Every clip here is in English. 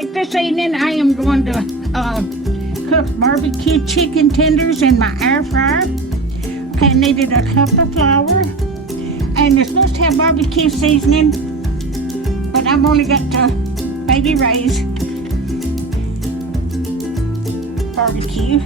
Alright, this evening I am going to cook barbecue chicken tenders in my air fryer. I needed a cup of flour, and they're supposed to have barbecue seasoning, but I've only got Baby Ray's barbecue.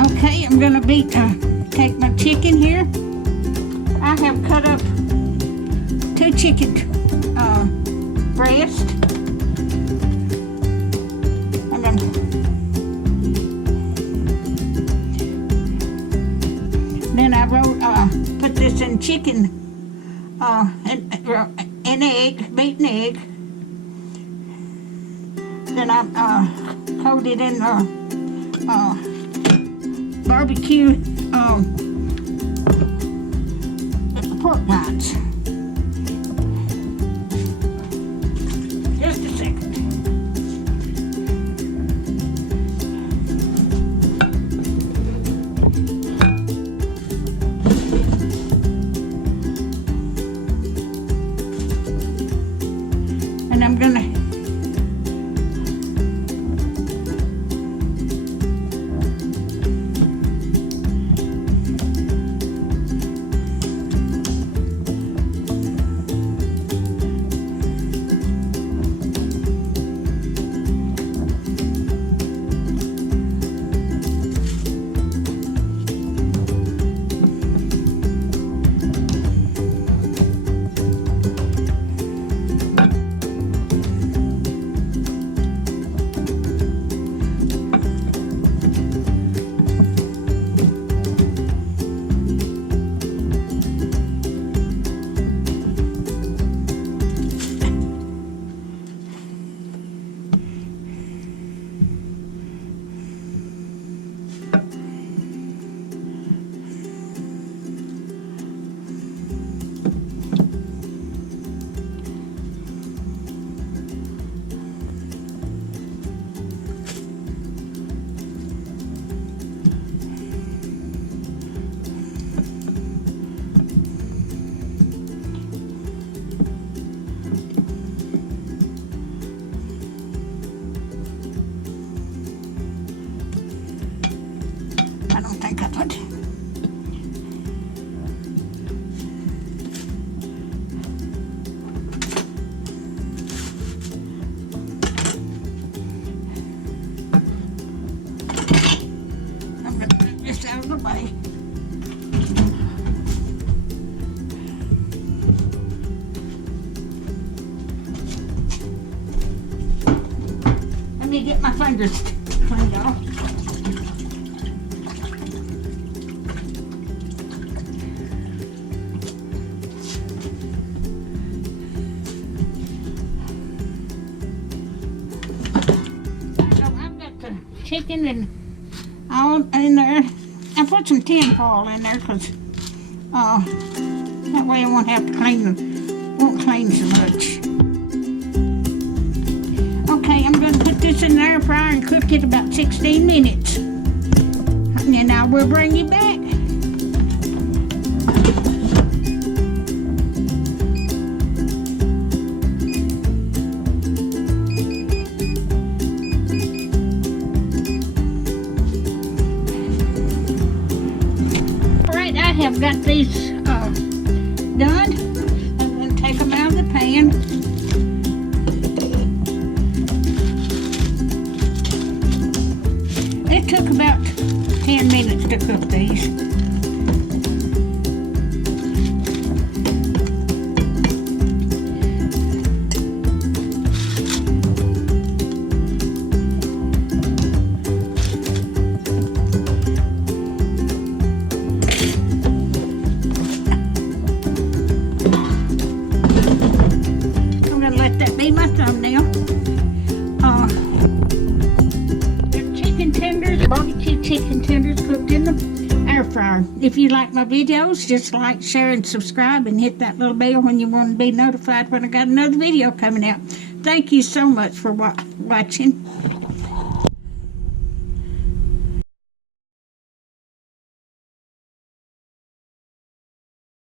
Okay, I'm gonna take my chicken here. I have cut up 2 chicken breasts. And then I put this in chicken, an egg, beaten egg. Then I coat it in barbecue pork rinds. Just a second. And I'm gonna out of the way. Let me get my fingers cleaned off. So I've got the chicken and all in there. I put some tin foil in there because that way I won't have to won't clean so much. Okay, I'm going to put this in the air fryer and cook it about 16 minutes. And then I will bring you back. I have got these done. I'm going to take them out of the pan. It took about 10 minutes to cook these. tenders, barbecue chicken tenders cooked in the air fryer. If you like my videos, just like, share, and subscribe, and hit that little bell when you want to be notified when I got another video coming out. Thank you so much for watching.